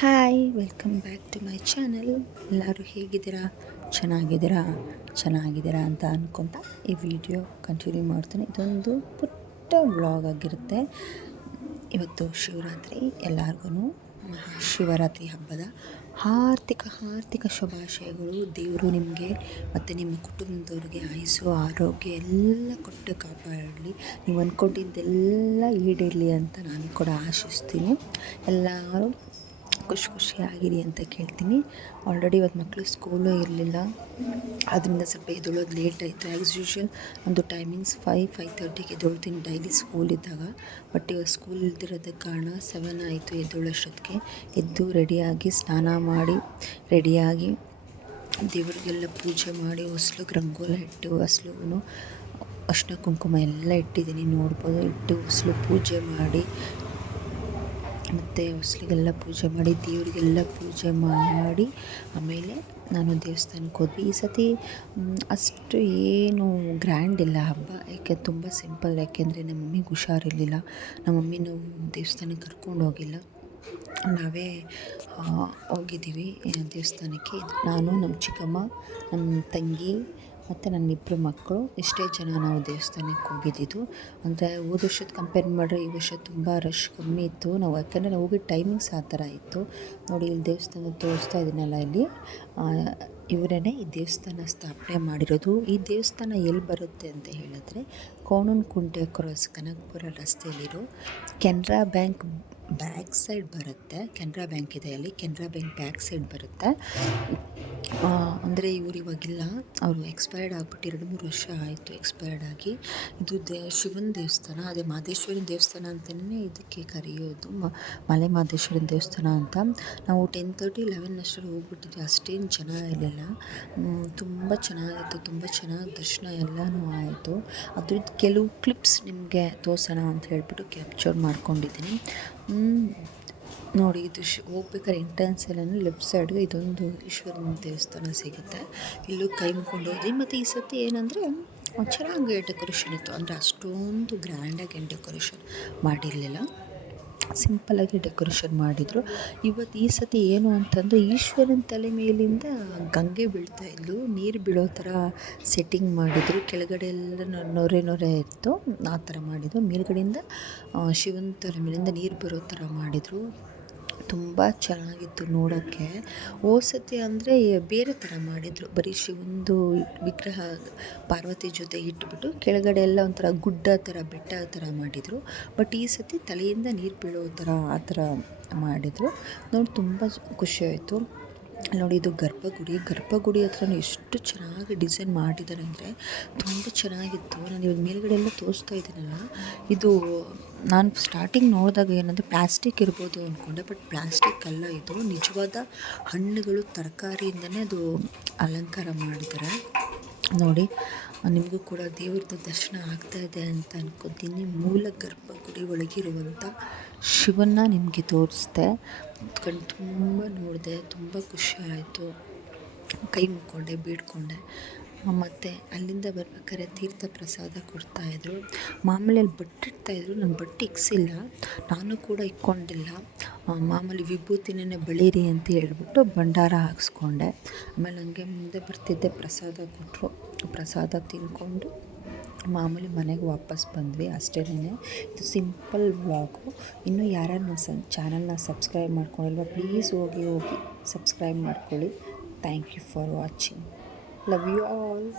Hi welcome back to my channel ಎಲ್ಲರೂ ಹೇಗಿದ್ದೀರಾ? ಚೆನ್ನಾಗಿದ್ದೀರಾ? ಚೆನ್ನಾಗಿದ್ದೀರಾ ಅಂತ ಅಂದ್ಕೊತಾ ಈ ವಿಡಿಯೋ ಕಂಟಿನ್ಯೂ ಮಾಡ್ತೀನಿ. ಇದೊಂದು ಪುಟ್ಟ ವ್ಲಾಗ್ ಆಗಿರುತ್ತೆ. ಇವತ್ತು ಶಿವರಾತ್ರಿ ಎಲ್ಲರಿಗೂ ಶಿವರಾತ್ರಿ ಹಬ್ಬದ ಆರ್ಥಿಕ ಆರ್ಥಿಕ ಶುಭಾಶಯಗಳು. ದೇವರು ನಿಮಗೆ ಮತ್ತು ನಿಮ್ಮ ಕುಟುಂಬದವ್ರಿಗೆ ಆಯಸ್ಸು, ಆರೋಗ್ಯ ಎಲ್ಲ ಕೊಟ್ಟು ಕಾಪಾಡಲಿ. ನೀವು ಅಂದ್ಕೊಂಡಿದ್ದೆಲ್ಲ ಈಡಿರಲಿ ಅಂತ ನಾನು ಕೂಡ ಆಶಿಸ್ತೀನಿ. ಎಲ್ಲರೂ ಖುಷಿ ಖುಷಿಯಾಗಿರಿ ಅಂತ ಕೇಳ್ತೀನಿ. ಆಲ್ರೆಡಿ ಇವತ್ತು ಮಕ್ಕಳು ಸ್ಕೂಲು ಇರಲಿಲ್ಲ. ಅದರಿಂದ ಸ್ವಲ್ಪ ಎದ್ದೊಳೋದು ಲೇಟ್ ಆಯಿತು. ಆ್ಯಸ್ ಯೂಶ್ವಲ್ ಒಂದು ಟೈಮಿಂಗ್ಸ್ ಫೈವ್ ಫೈವ್ ತರ್ಟಿಗೆ ಎದ್ದೊಳ್ತೀನಿ ಡೈಲಿ ಸ್ಕೂಲ್ ಇದ್ದಾಗ. ಬಟ್ ಇವಾಗ ಸ್ಕೂಲ್ ಇಲ್ದಿರೋದಕ್ಕೆ ಕಾರಣ ಸೆವೆನ್ ಆಯಿತು ಎದ್ದೊಳ್ಳೋಷ್ಟೊತ್ತಿಗೆ ಎದ್ದು ರೆಡಿಯಾಗಿ ಸ್ನಾನ ಮಾಡಿ ರೆಡಿಯಾಗಿ ದೇವರಿಗೆಲ್ಲ ಪೂಜೆ ಮಾಡಿ ಹೊಸ್ಲಿಗೆ ರಂಗೋಲಿ ಇಟ್ಟು ಹೊಸ್ಲಿಗೂ ಅರ್ಶಿನ ಕುಂಕುಮ ಎಲ್ಲ ಇಟ್ಟಿದ್ದೀನಿ. ನೋಡ್ಬೋದು ಇಟ್ಟು ಹೊಸ್ಲು ಪೂಜೆ ಮಾಡಿ ಮತ್ತು ಹೊಸ್ಲಿಗೆಲ್ಲ ಪೂಜೆ ಮಾಡಿ, ದೇವರಿಗೆಲ್ಲ ಪೂಜೆ ಮಾಡಿ, ಆಮೇಲೆ ನಾನು ದೇವಸ್ಥಾನಕ್ಕೆ ಹೋದ್ವಿ. ಈ ಸತಿ ಅಷ್ಟು ಏನು ಗ್ರ್ಯಾಂಡ್ ಇಲ್ಲ ಹಬ್ಬ. ಯಾಕೆ, ತುಂಬ ಸಿಂಪಲ್ ಯಾಕೆಂದರೆ ನಮ್ಮ ಮಮ್ಮಿಗೆ ಹುಷಾರಿರಲಿಲ್ಲ. ನಮ್ಮ ಮಮ್ಮಿನೂ ದೇವಸ್ಥಾನಕ್ಕೆ ಕರ್ಕೊಂಡು ಹೋಗಿಲ್ಲ. ನಾವೇ ಹೋಗಿದ್ದೀವಿ, ದೇವಸ್ಥಾನಕ್ಕೆ. ನಾನು, ನಮ್ಮ ಚಿಕ್ಕಮ್ಮ, ನಮ್ಮ ತಂಗಿ ಮತ್ತು ನನ್ನ ಇಬ್ಬರು ಮಕ್ಕಳು ಇಷ್ಟೇ ಜನ ನಾವು ದೇವಸ್ಥಾನಕ್ಕೆ ಹೋಗಿದ್ದಿದ್ದು, ಅಂದರೆ ಹೋದ ವರ್ಷದ ಕಂಪೇರ್ ಮಾಡಿದ್ರೆ ಈ ವರ್ಷ ತುಂಬ ರಶ್ ಕಮ್ಮಿ ಇತ್ತು. ನಾವು ಯಾಕಂದರೆ ನಾವು ಹೋಗಿದ್ದ ಟೈಮಿಂಗ್ಸ್ ಆ ಥರ ಇತ್ತು. ನೋಡಿ, ಇಲ್ಲಿ ದೇವಸ್ಥಾನ ತೋರಿಸ್ತಾ ಇದ್ದೀನಲ್ಲ ಇಲ್ಲಿ. ಇವರೇ ಈ ದೇವಸ್ಥಾನ ಸ್ಥಾಪನೆ ಮಾಡಿರೋದು. ಈ ದೇವಸ್ಥಾನ ಎಲ್ಲಿ ಬರುತ್ತೆ ಅಂತ ಹೇಳಿದ್ರೆ ಕೋಣನಕುಂಟೆ ಕ್ರಾಸ್ ಕನಕಪುರ ರಸ್ತೆಯಲ್ಲಿರೋ ಕೆನರಾ ಬ್ಯಾಂಕ್ ಬ್ಯಾಕ್ ಸೈಡ್ ಬರುತ್ತೆ. ಕೆನರಾ ಬ್ಯಾಂಕ್ ಇದೆ ಅಲ್ಲಿ. ಕೆನರಾ ಬ್ಯಾಂಕ್ ಬ್ಯಾಕ್ ಸೈಡ್ ಬರುತ್ತೆ. ಅಂದರೆ ಇವರು ಇವಾಗಿಲ್ಲ. ಅವರು ಎಕ್ಸ್ಪೈರ್ಡ್ ಆಗಿಬಿಟ್ಟು ಎರಡು ಮೂರು ವರ್ಷ ಆಯಿತು ಎಕ್ಸ್ಪೈರ್ಡ್ ಆಗಿ. ಇದು ದೇ, ಶಿವನ ದೇವಸ್ಥಾನ. ಅದೇ ಮಾದೇಶ್ವರಿ ದೇವಸ್ಥಾನ ಅಂತಲೇ ಇದಕ್ಕೆ ಕರೆಯೋದು. ಮಲೆ ಮಾದೇಶ್ವರನ ದೇವಸ್ಥಾನ ಅಂತ. ನಾವು ಟೆನ್ ತರ್ಟಿ ಲೆವೆನ್ ಅಷ್ಟರಲ್ಲಿ ಹೋಗ್ಬಿಟ್ಟಿದ್ವಿ. ಅಷ್ಟೇನು ಜನ ಇರಲಿಲ್ಲ. ತುಂಬ ಚೆನ್ನಾಗಿತ್ತು, ತುಂಬ ಚೆನ್ನಾಗಿ ದರ್ಶನ ಎಲ್ಲನೂ ಆಯಿತು. ಅದ್ರದ್ದು ಕೆಲವು ಕ್ಲಿಪ್ಸ್ ನಿಮಗೆ ತೋರಿಸೋಣ ಅಂತ ಹೇಳಿಬಿಟ್ಟು ಕ್ಯಾಪ್ಚರ್ ಮಾಡ್ಕೊಂಡಿದ್ದೀನಿ. ನೋಡಿ, ಇದು ಶ್, ಹೋಗ್ಬೇಕಾದ್ರೆ ಎಲ್ಲನೂ ಲೆಫ್ಟ್ ಸೈಡ್ಗೆ ಇದೊಂದು ಈಶ್ವರನ ದೇವಸ್ಥಾನ ಸಿಗುತ್ತೆ. ಇಲ್ಲೂ ಕೈ ಮುಕ್ಕೊಂಡು ಹೋದ್ವಿ. ಮತ್ತು ಈ ಸತಿ ಏನಂದರೆ ಚೆನ್ನಾಗಿ ಡೆಕೋರೇಷನ್ ಇತ್ತು. ಅಂದರೆ ಅಷ್ಟೊಂದು ಗ್ರ್ಯಾಂಡಾಗಿ ಏನು ಡೆಕೋರೇಷನ್ ಮಾಡಿರಲಿಲ್ಲ. ಸಿಂಪಲಾಗಿ ಡೆಕೋರೇಷನ್ ಮಾಡಿದರು. ಇವತ್ತು ಈ ಸತಿ ಏನು ಅಂತಂದರೆ ಈಶ್ವರನ ತಲೆ ಮೇಲಿಂದ ಗಂಗೆ ಬೀಳ್ತಾ ಇದ್ಲು. ನೀರು ಬೀಳೋ ಥರ ಸೆಟ್ಟಿಂಗ್ ಮಾಡಿದರು. ಕೆಳಗಡೆ ಎಲ್ಲ ನೊರೆ ನೊರೆ ಇತ್ತು ಆ ಥರ ಮಾಡಿದರು. ಮೇಲುಗಡೆಯಿಂದ ಶಿವನ ತಲೆ ಮೇಲಿಂದ ನೀರು ಬರೋ ಥರ ಮಾಡಿದರು. ತುಂಬ ಚೆನ್ನಾಗಿತ್ತು ನೋಡೋಕ್ಕೆ. ಓಸತಿ ಅಂದರೆ ಬೇರೆ ಥರ ಮಾಡಿದರು. ಬರೀ ಶಿವಂದು ವಿಗ್ರಹ ಪಾರ್ವತಿ ಜೊತೆ ಇಟ್ಬಿಟ್ಟು ಕೆಳಗಡೆ ಎಲ್ಲ ಒಂಥರ ಗುಡ್ಡ ಥರ ಬೆಟ್ಟ ಥರ ಮಾಡಿದರು. ಬಟ್ ಈ ಸರ್ತಿ ತಲೆಯಿಂದ ನೀರು ಬೀಳೋ ಥರ ಆ ಥರ ಮಾಡಿದರು. ನೋಡಿ ತುಂಬ ಖುಷಿಯಾಯಿತು ನೋಡಿ, ಇದು ಗರ್ಭಗುಡಿ. ಗರ್ಭಗುಡಿ ಹತ್ರ ಎಷ್ಟು ಚೆನ್ನಾಗಿ ಡಿಸೈನ್ ಮಾಡಿದ್ದಾರೆ ಅಂದರೆ ತುಂಬ ಚೆನ್ನಾಗಿತ್ತು. ನಾನು ಇವಾಗ ಮೇಲ್ಗಡೆ ಎಲ್ಲ ತೋರಿಸ್ತಾ ಇದ್ದೀನಲ್ಲ, ಇದು ನಾನು ಸ್ಟಾರ್ಟಿಂಗ್ ನೋಡಿದಾಗ ಏನಂದರೆ ಪ್ಲಾಸ್ಟಿಕ್ ಇರ್ಬೋದು ಅಂದ್ಕೊಂಡೆ ಬಟ್ ಪ್ಲಾಸ್ಟಿಕ್ ಅಲ್ಲ ಇದು. ನಿಜವಾದ ಹಣ್ಣುಗಳು ತರಕಾರಿಯಿಂದನೇ ಅದು ಅಲಂಕಾರ ಮಾಡಿದ್ದಾರೆ. ನೋಡಿ ನಿಮಗೂ ಕೂಡ ದೇವ್ರದ್ದು ದರ್ಶನ ಆಗ್ತಾ ಇದೆ ಅಂತ ಅನ್ಕೋತೀನಿ. ಮೂಲ ಗರ್ಭಗುಡಿ ಒಳಗಿರುವಂಥ ಶಿವನ್ನ ನಿಮಗೆ ತೋರಿಸ್ದೆ. ಕಣ್ ತುಂಬ ನೋಡಿದೆ, ತುಂಬ ಖುಷಿ ಆಯಿತು. ಕೈ ಮುಕ್ಕೊಂಡೆ ಬೇಡ್ಕೊಂಡೆ ಮತ್ತು ಅಲ್ಲಿಂದ ಬರ್ಬೇಕಾದ್ರೆ ತೀರ್ಥ ಪ್ರಸಾದ ಕೊಡ್ತಾಯಿದ್ರು ಮಾಮೂಲಿ ಅಲ್ಲಿ ಬಟ್ಟಿರ್ತಾಯಿದ್ರು ನಾನು ಬಟ್ಟೆ ಇಕ್ಸಿಲ್ಲ. ನಾನು ಕೂಡ ಇಕ್ಕೊಂಡಿಲ್ಲ. ಮಾಮೂಲಿ ವಿಭೂತಿನೇ ಬಳಿರಿ ಅಂತ ಹೇಳ್ಬಿಟ್ಟು ಭಂಡಾರ ಹಾಕ್ಸ್ಕೊಂಡೆ. ಆಮೇಲೆ ನನಗೆ ಮುಂದೆ ಬರ್ತಿದ್ದೆ ಪ್ರಸಾದ ಕೊಟ್ಟರು ಪ್ರಸಾದ ತಿನ್ಕೊಂಡು ಮಾಮೂಲಿ ಮನೆಗೆ ವಾಪಸ್ ಬಂದ್ವಿ ಅಷ್ಟೇ ಇದು ಸಿಂಪಲ್ ವ್ಲಾಗು. ಇನ್ನೂ ಯಾರ್ಯಾರು ಸ ಚಾನಲ್ನ ಸಬ್ಸ್ಕ್ರೈಬ್ ಮಾಡ್ಕೊಂಡಿಲ್ವ, ಪ್ಲೀಸ್ ಹೋಗಿ ಹೋಗಿ ಸಬ್ಸ್ಕ್ರೈಬ್ ಮಾಡ್ಕೊಳ್ಳಿ. Thank you for watching. Love you all.